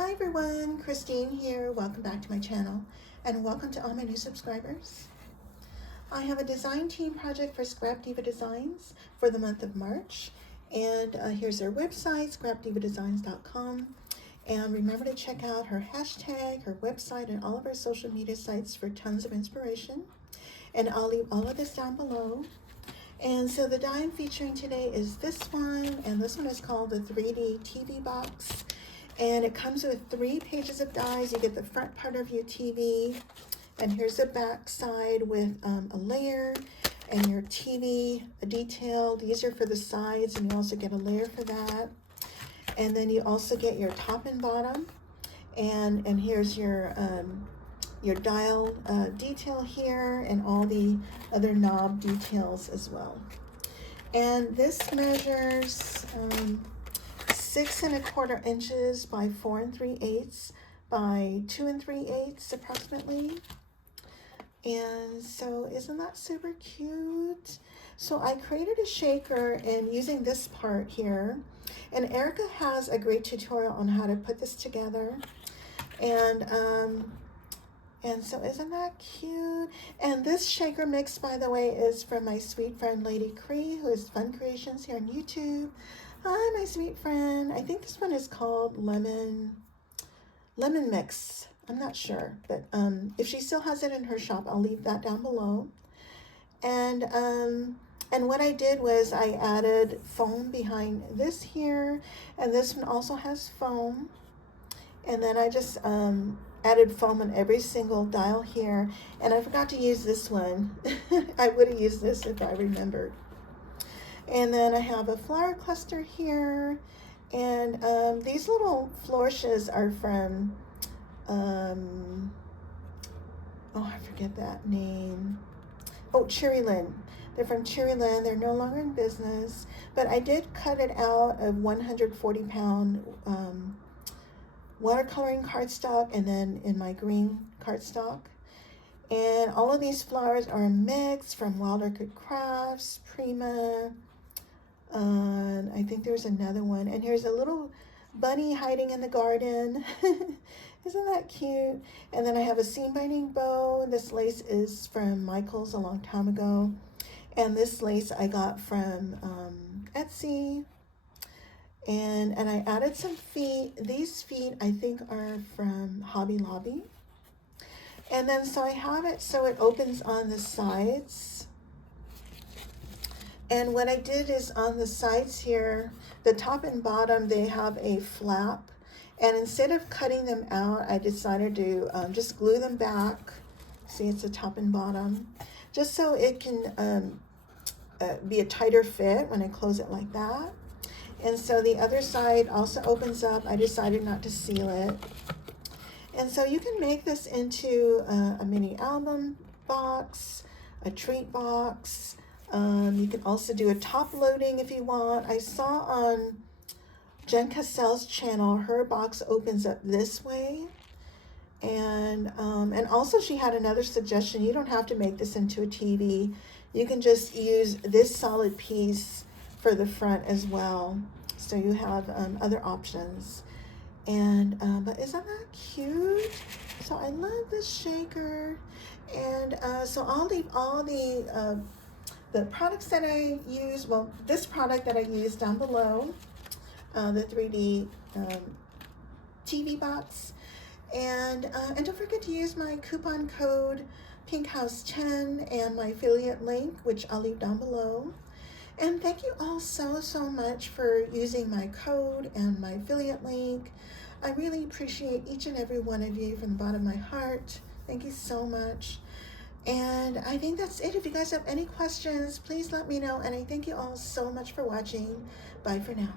Hi everyone, Christine here. Welcome back to my channel and welcome to all my new subscribers. I have a design team project for Scrapdivadesigns for the month of March, and here's their website, scrapdivadesigns.com. And remember to check out her hashtag, her website, and all of her social media sites for tons of inspiration. And I'll leave all of this down below. And so the die I'm featuring today is this one, and this one is called the 3D TV box. And it comes with 3 pages of dies. You get the front part of your TV, and here's the back side with a layer and your TV detail. These are for the sides, and you also get a layer for that. And then you also get your top and bottom, and here's your dial detail here, and all the other knob details as well. And this measures 6 1/4 inches by 4 3/8 by 2 3/8 approximately. And so isn't that super cute? So I created a shaker and using this part here, and Erica has a great tutorial on how to put this together. And so isn't that cute? And this shaker mix, by the way, is from my sweet friend Lady Cree, who is Fun Creations here on YouTube. Hi, my sweet friend. I think this one is called Lemon Mix. I'm not sure, but if she still has it in her shop, I'll leave that down below. And what I did was I added foam behind this here, and this one also has foam. And then I just added foam on every single dial here, and I forgot to use this one. I would have used this if I remembered. And then I have a flower cluster here, and these little flourishes are from, oh, I forget that name. Oh, Cherryland. They're from Cherryland. They're no longer in business, but I did cut it out of 140-pound watercoloring cardstock, and then in my green cardstock. And all of these flowers are a mix from Wild Orchid Crafts, Prima, I think there's another one, and here's a little bunny hiding in the garden. Isn't that cute? And then I have a seam binding bow. This lace is from Michael's a long time ago, and this lace I got from Etsy. And I added some feet. These feet I think are from Hobby Lobby. And then so I have it so it opens on the sides. And what I did is on the sides here, the top and bottom, they have a flap. And instead of cutting them out, I decided to just glue them back. See, it's the top and bottom. Just so it can be a tighter fit when I close it like that. And so the other side also opens up. I decided not to seal it. And so you can make this into a mini album box, a treat box. You can also do a top loading if you want. I saw on Jen Cassell's channel, her box opens up this way. And also she had another suggestion. You don't have to make this into a TV. You can just use this solid piece for the front as well. So you have other options. And but isn't that cute? So I love this shaker. And so I'll leave all the products that I use, well, this product that I use down below, the 3D TV box. And don't forget to use my coupon code PinkHouse10 and my affiliate link, which I'll leave down below. And thank you all so much for using my code and my affiliate link. I really appreciate each and every one of you from the bottom of my heart. Thank you so much. And I think that's it. If you guys have any questions, please let me know. And I thank you all so much for watching. Bye for now.